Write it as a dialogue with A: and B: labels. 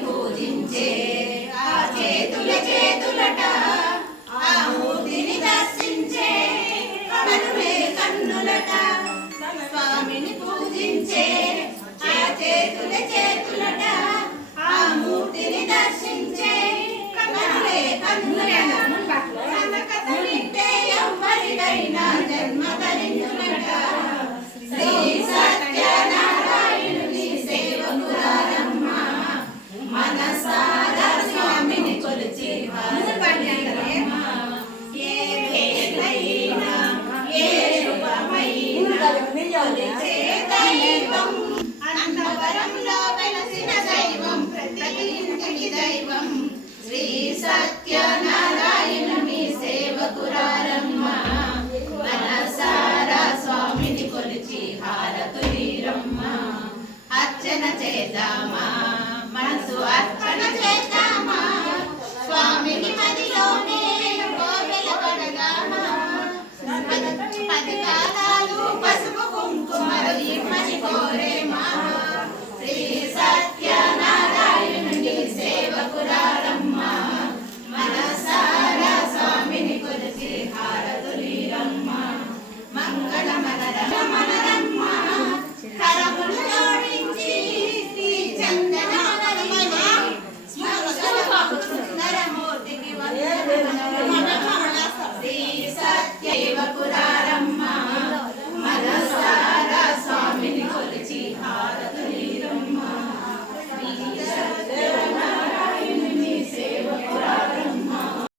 A: 不停歇 అర్చన చేద్దామా?